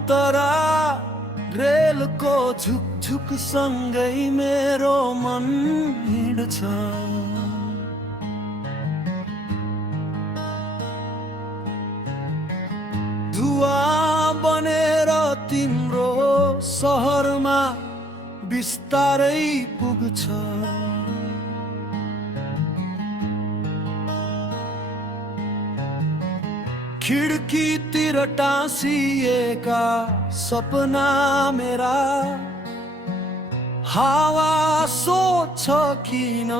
अन्तरा रेलको झुकझुक सँगै मेरो मन हिँड्छ। धुवाँ बनेर तिम्रो सहरमा बिस्तारै पुग्छ। खिड्कीतिर टाँसिएका सपना मेरा हावा सोच्छ किन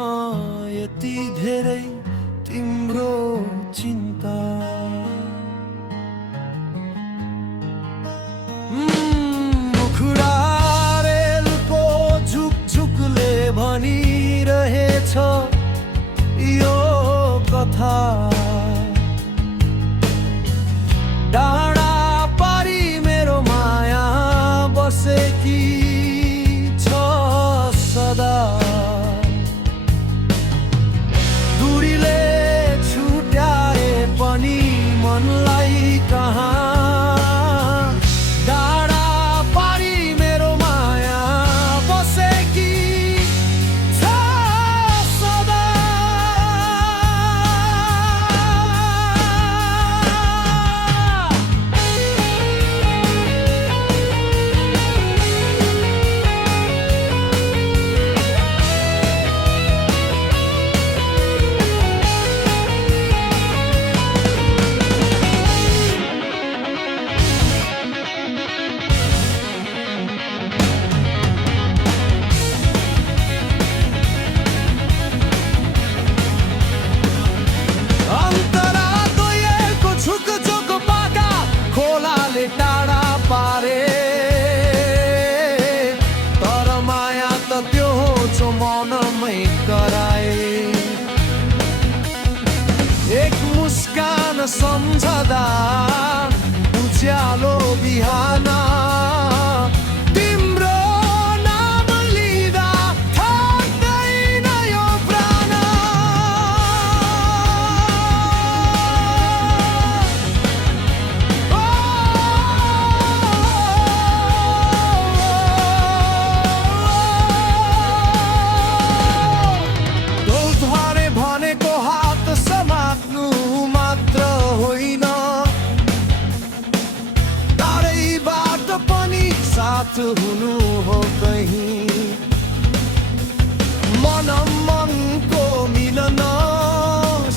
यति धेरै तिम्रो चिन्ता। मुखुरा रेलको झुकझुकले भनिरहेछ यो कथा। डाँडा पारी मेरो माया बसेकी छ सदा। दूरीले छुट्याए पनि मनलाई कहाँ। डाँडा पारी मेरो माया बसेकी छ सदा। टाढा पारे तर माया त त्यो जो मनमै कराए। एक मुस्कान सम्झदा उज्यालो बिहान तिम्रो नाम लिँदा थाक्दैन यो प्राण। भनेको हात समात्नु मात्र होइन, टाढैबाट पनि साथ हुनु हो कहीँ। मन मनको मिलन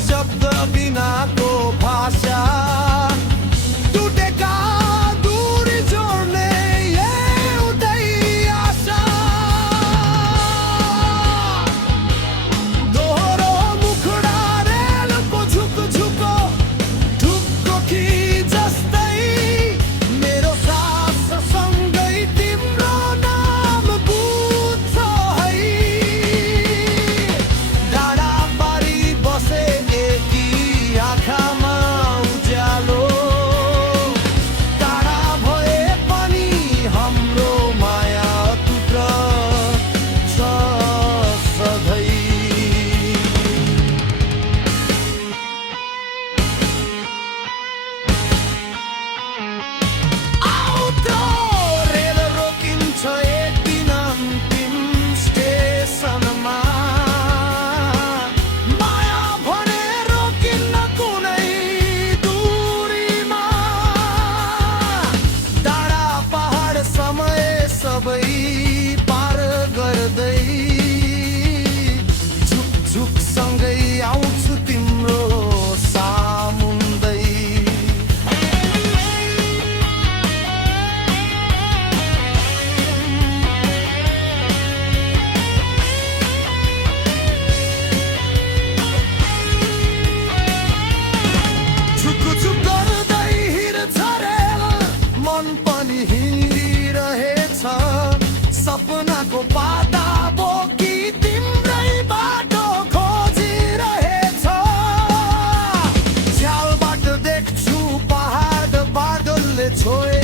शब्द बिनाको भाषा। टुटेका दूरी जोड्ने एउटै आशा। पार गर्दै झुक सँगै आउँछु तिम्रो सामुन्दै। झुक झुक गर्दै हिँड्छ रेल मन पनि हिँडिरहेछ। सपनाको पाता बोकी तिम्रै बाटो खोजिरहेछ। झ्यालबाट देख्छु पहाड बादलले छोए